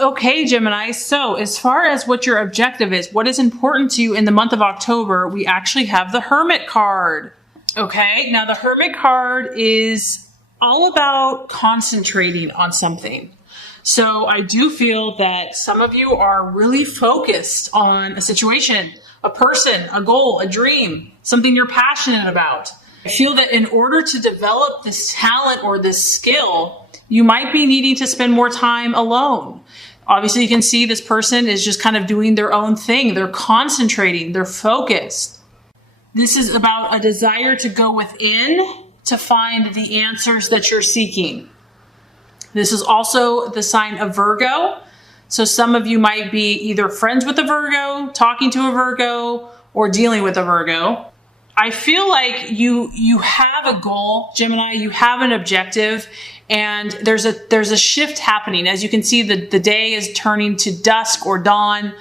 Okay, Gemini. So as far as what your objective is, what is important to you in the month of October, we actually have the Hermit card. Okay, now the Hermit card is all about concentrating on something. So I do feel that some of you are really focused on a situation, a person, a goal, a dream, something you're passionate about. I feel that in order to develop this talent or this skill, you might be needing to spend more time alone. Obviously, you can see this person is just kind of doing their own thing. They're concentrating, they're focused. This is about a desire to go within to find the answers that you're seeking. This is also the sign of Virgo. So some of you might be either friends with a Virgo, talking to a Virgo, or dealing with a Virgo. I feel like you have a goal, Gemini, you have an objective, and there's a shift happening. As you can see, the day is turning to dusk or dawn.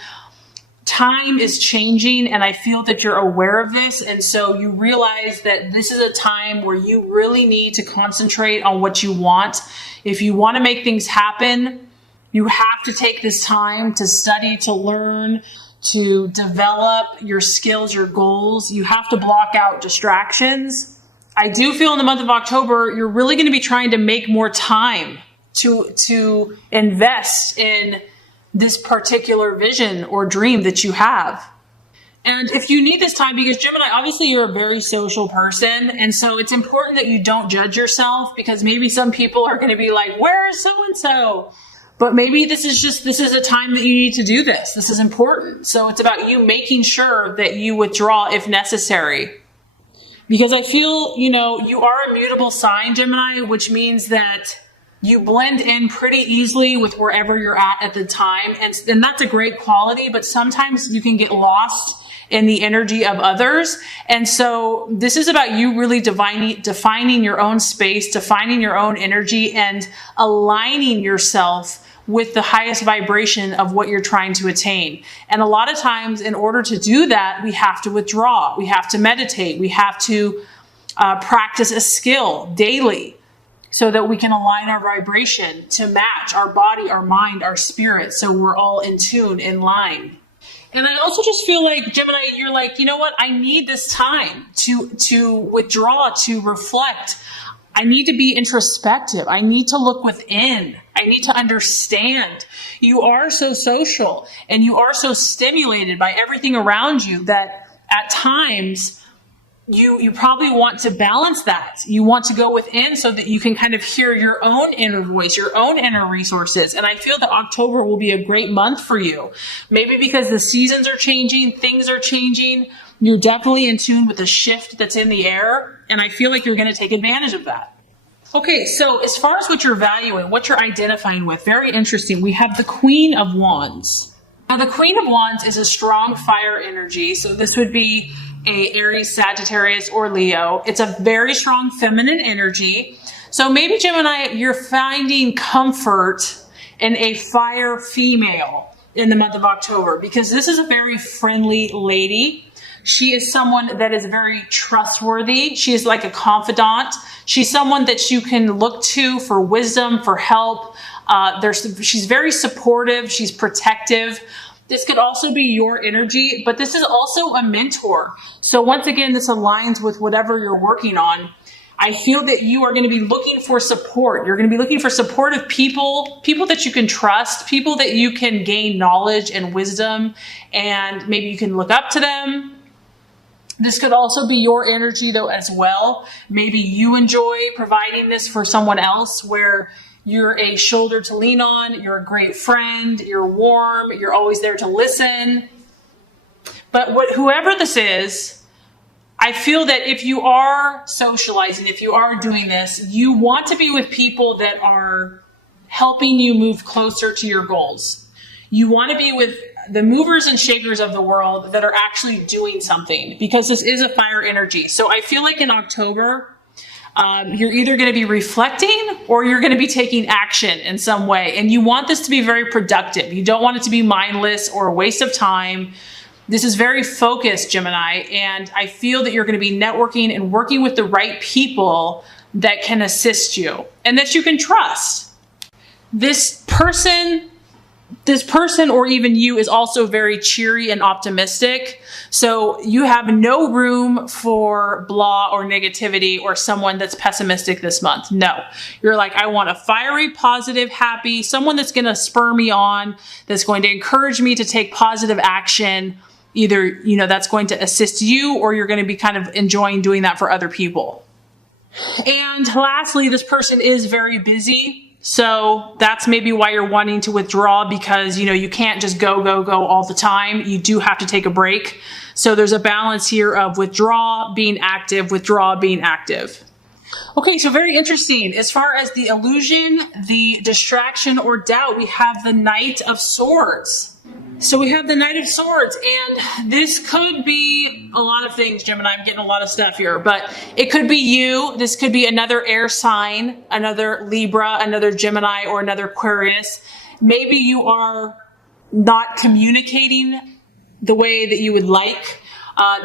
Time is changing, and I feel that you're aware of this. And so you realize that this is a time where you really need to concentrate on what you want. If you want to make things happen, you have to take this time to study, to learn, to develop your skills, your goals. You have to block out distractions. I do feel in the month of October, you're really going to be trying to make more time to invest in this particular vision or dream that you have. And if you need this time, because Gemini, obviously you're a very social person. And so it's important that you don't judge yourself, because maybe some people are going to be like, where is so-and-so? But maybe this is a time that you need to do this. This is important. So it's about you making sure that you withdraw if necessary. Because I feel, you are a mutable sign, Gemini, which means that you blend in pretty easily with wherever you're at the time. And that's a great quality, but sometimes you can get lost in the energy of others. And so this is about you really defining your own space, defining your own energy, and aligning yourself with the highest vibration of what you're trying to attain. And a lot of times, in order to do that, we have to withdraw. We have to meditate. We have to practice a skill daily so that we can align our vibration to match our body, our mind, our spirit, so we're all in tune, in line. And I also just feel like, Gemini, you're like, you know what? I need this time to withdraw, to reflect. I need to be introspective. I need to look within. I need to understand. You are so social and you are so stimulated by everything around you that at times you probably want to balance that. You want to go within so that you can kind of hear your own inner voice, your own inner resources. And I feel that October will be a great month for you. Maybe because the seasons are changing, things are changing. You're definitely in tune with the shift that's in the air. And I feel like you're going to take advantage of that. Okay, so as far as what you're valuing, what you're identifying with, very interesting. We have the Queen of Wands. Now, the Queen of Wands is a strong fire energy. So this would be a Aries, Sagittarius, or Leo. It's a very strong feminine energy. So maybe, Gemini, you're finding comfort in a fire female in the month of October, because this is a very friendly lady. She is someone that is very trustworthy. She is like a confidant. She's someone that you can look to for wisdom, for help. She's very supportive. She's protective. This could also be your energy, but this is also a mentor. So once again, this aligns with whatever you're working on. I feel that you are going to be looking for support. You're going to be looking for supportive people that you can trust, people that you can gain knowledge and wisdom, and maybe you can look up to them. This could also be your energy though as well. Maybe you enjoy providing this for someone else, where you're a shoulder to lean on, you're a great friend, you're warm, you're always there to listen. But whoever this is, I feel that if you are socializing, if you are doing this, you want to be with people that are helping you move closer to your goals. You want to be with the movers and shakers of the world that are actually doing something, because this is a fire energy. So I feel like in October, you're either going to be reflecting or you're going to be taking action in some way. And you want this to be very productive. You don't want it to be mindless or a waste of time. This is very focused, Gemini. And I feel that you're going to be networking and working with the right people that can assist you and that you can trust. This person this person or even you is also very cheery and optimistic. So you have no room for blah or negativity or someone that's pessimistic this month. No, you're like, I want a fiery, positive, happy, someone that's going to spur me on, that's going to encourage me to take positive action. Either, that's going to assist you, or you're going to be kind of enjoying doing that for other people. And lastly, this person is very busy. So that's maybe why you're wanting to withdraw, because, you can't just go all the time. You do have to take a break. So there's a balance here of withdraw, being active, withdraw, being active. Okay, so very interesting. As far as the illusion, the distraction or doubt, we have the Knight of Swords. So we have the Knight of Swords, and this could be a lot of things, Gemini. I'm getting a lot of stuff here, but it could be you. This could be another air sign, another Libra, another Gemini, or another Aquarius. Maybe you are not communicating the way that you would like.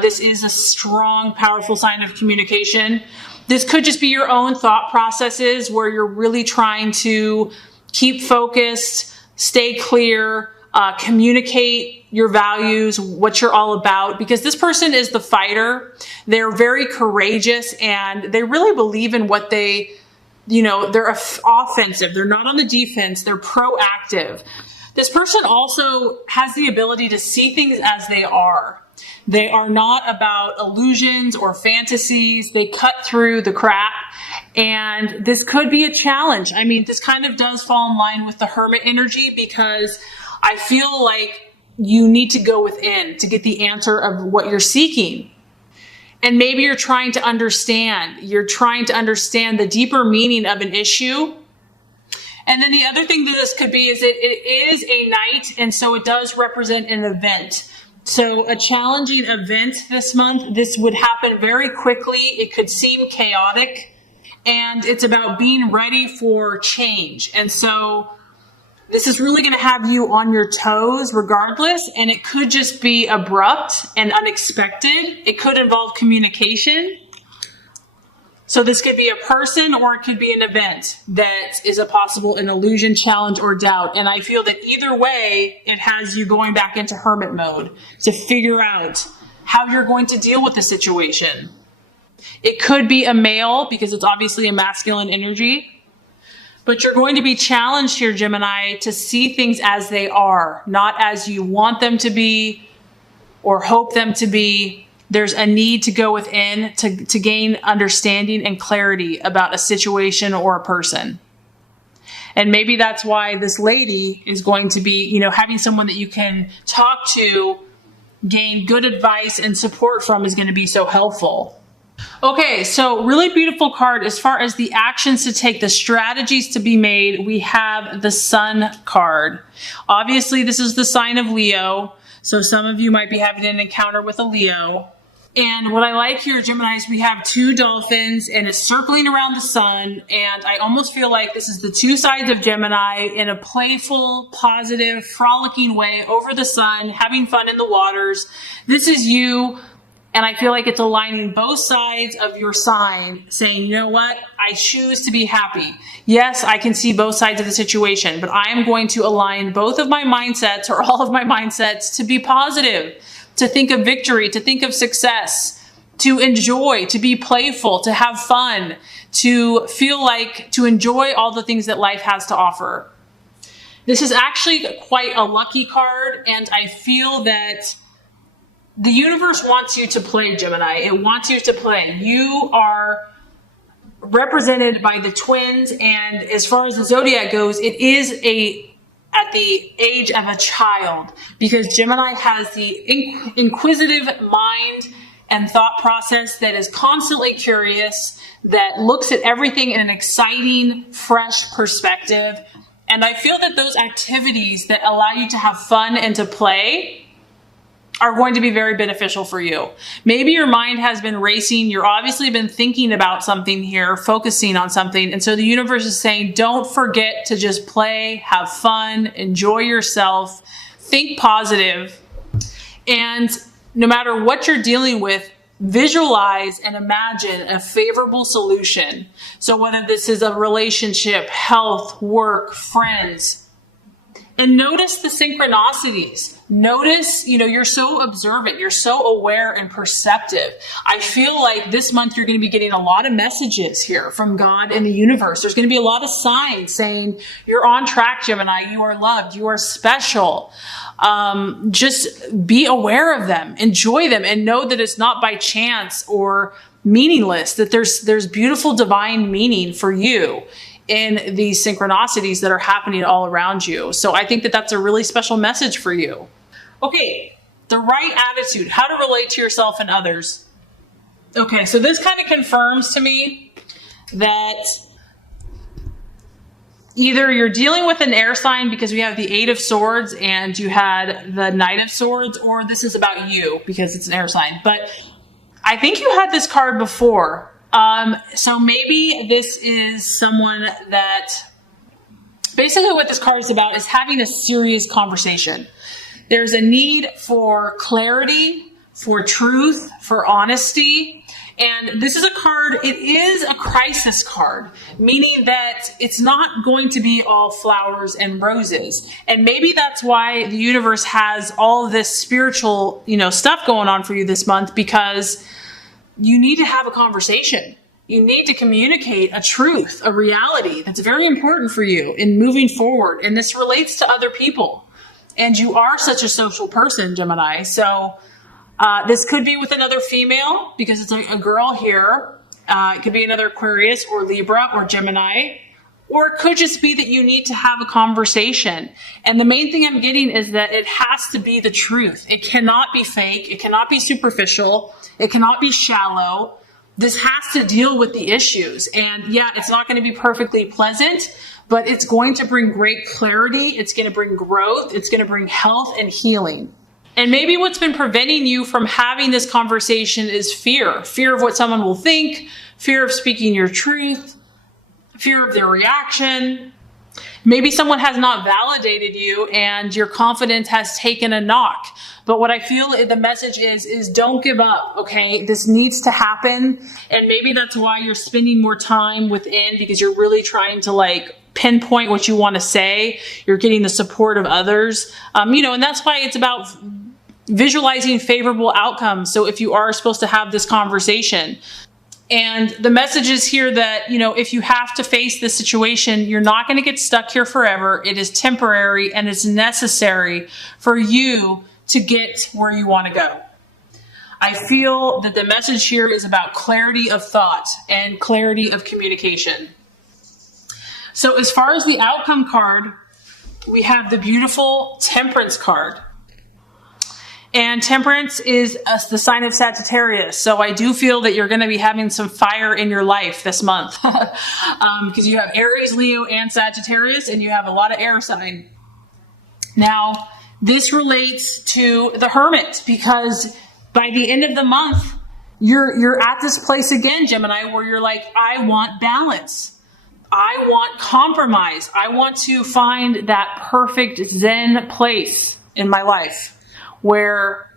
This is a strong, powerful sign of communication. This could just be your own thought processes where you're really trying to keep focused, stay clear, communicate your values, what you're all about, because this person is the fighter. They're very courageous and they really believe in what they're offensive. They're not on the defense. They're proactive. This person also has the ability to see things as they are. They are not about illusions or fantasies. They cut through the crap. And this could be a challenge. I mean, this kind of does fall in line with the Hermit energy, because I feel like you need to go within to get the answer of what you're seeking. And maybe you're trying to understand. You're trying to understand the deeper meaning of an issue. And then the other thing that this could be is that it is a night, and so it does represent an event. So a challenging event this month. This would happen very quickly. It could seem chaotic, and it's about being ready for change. And so this is really going to have you on your toes regardless, and it could just be abrupt and unexpected. It could involve communication. So this could be a person, or it could be an event that is a possible an illusion, challenge, or doubt. And I feel that either way, it has you going back into hermit mode to figure out how you're going to deal with the situation. It could be a male, because it's obviously a masculine energy. But you're going to be challenged here, Gemini, to see things as they are, not as you want them to be or hope them to be. There's a need to go within to gain understanding and clarity about a situation or a person. And maybe that's why this lady is going to be, having someone that you can talk to, gain good advice and support from is going to be so helpful. Okay, so really beautiful card. As far as the actions to take, the strategies to be made, we have the Sun card. Obviously, this is the sign of Leo. So some of you might be having an encounter with a Leo. And what I like here, Gemini, is we have two dolphins and it's circling around the sun. And I almost feel like this is the two sides of Gemini in a playful, positive, frolicking way over the sun, having fun in the waters. This is you. And I feel like it's aligning both sides of your sign, saying, you know what? I choose to be happy. Yes, I can see both sides of the situation, but I am going to align both of my mindsets, or all of my mindsets, to be positive, to think of victory, to think of success, to enjoy, to be playful, to have fun, to feel like, to enjoy all the things that life has to offer. This is actually quite a lucky card, and I feel that the universe wants you to play, Gemini. It wants you to play. You are represented by the twins, and as far as the zodiac goes, it is at the age of a child, because Gemini has the inquisitive mind and thought process that is constantly curious, that looks at everything in an exciting, fresh perspective. And I feel that those activities that allow you to have fun and to play are going to be very beneficial for you. Maybe your mind has been racing. You're obviously been thinking about something here, focusing on something. And so the universe is saying, don't forget to just play, have fun, enjoy yourself, think positive. And no matter what you're dealing with, visualize and imagine a favorable solution. So whether this is a relationship, health, work, friends, And notice the synchronicities. Notice, you're so observant. You're so aware and perceptive. I feel like this month you're going to be getting a lot of messages here from God and the universe. There's going to be a lot of signs saying you're on track, Gemini. You are loved. You are special. Just be aware of them. Enjoy them and know that it's not by chance or meaningless, that there's beautiful divine meaning for you in these synchronicities that are happening all around you. So I think that that's a really special message for you. Okay, the right attitude, how to relate to yourself and others. Okay, so this kind of confirms to me that either you're dealing with an air sign because we have the 8 of Swords and you had the Knight of Swords, or this is about you because it's an air sign. But I think you had this card before. So maybe this is someone that basically what this card is about is having a serious conversation. There's a need for clarity, for truth, for honesty. And this is a card, it is a crisis card, meaning that it's not going to be all flowers and roses. And maybe that's why the universe has all this spiritual, stuff going on for you this month, because you need to have a conversation. You need to communicate a truth, a reality that's very important for you in moving forward. And this relates to other people. And you are such a social person, Gemini. So this could be with another female because it's a girl here. It could be another Aquarius or Libra or Gemini. Or it could just be that you need to have a conversation. And the main thing I'm getting is that it has to be the truth. It cannot be fake. It cannot be superficial. It cannot be shallow. This has to deal with the issues. And yeah, it's not going to be perfectly pleasant, but it's going to bring great clarity. It's going to bring growth. It's going to bring health and healing. And maybe what's been preventing you from having this conversation is fear. Fear of what someone will think, fear of speaking your truth, fear of their reaction. Maybe someone has not validated you and your confidence has taken a knock. But what I feel the message is don't give up, okay? This needs to happen. And maybe that's why you're spending more time within, because you're really trying to pinpoint what you want to say. You're getting the support of others. And that's why it's about visualizing favorable outcomes. So if you are supposed to have this conversation, and the message is here that, if you have to face this situation, you're not going to get stuck here forever. It is temporary and it's necessary for you to get where you want to go. I feel that the message here is about clarity of thought and clarity of communication. So as far as the outcome card, we have the beautiful Temperance card. And Temperance is the sign of Sagittarius. So I do feel that you're going to be having some fire in your life this month. Because you have Aries, Leo, and Sagittarius, and you have a lot of air sign. Now, this relates to the Hermit, because by the end of the month, you're at this place again, Gemini, where you're like, I want balance. I want compromise. I want to find that perfect Zen place in my life where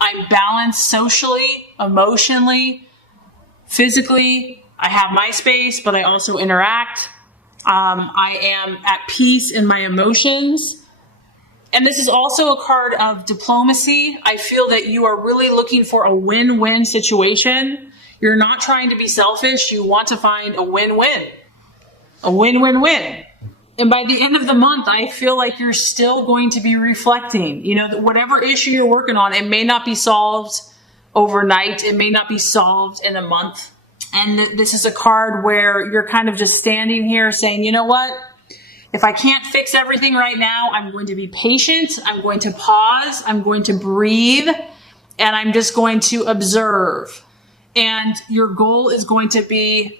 I'm balanced socially, emotionally, physically. I have my space, but I also interact. I am at peace in my emotions. And this is also a card of diplomacy. I feel that you are really looking for a win-win situation. You're not trying to be selfish. You want to find a win-win. A win-win-win. And by the end of the month, I feel like you're still going to be reflecting. Whatever issue you're working on, it may not be solved overnight. It may not be solved in a month. And this is a card where you're kind of just standing here saying, you know what? If I can't fix everything right now, I'm going to be patient. I'm going to pause. I'm going to breathe. And I'm just going to observe. And your goal is going to be,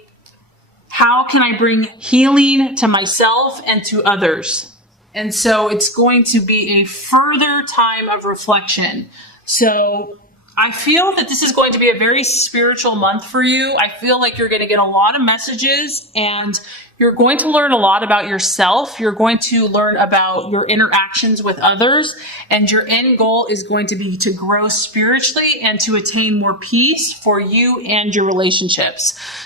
how can I bring healing to myself and to others? And so it's going to be a further time of reflection. So I feel that this is going to be a very spiritual month for you. I feel like you're going to get a lot of messages and you're going to learn a lot about yourself. You're going to learn about your interactions with others, and your end goal is going to be to grow spiritually and to attain more peace for you and your relationships.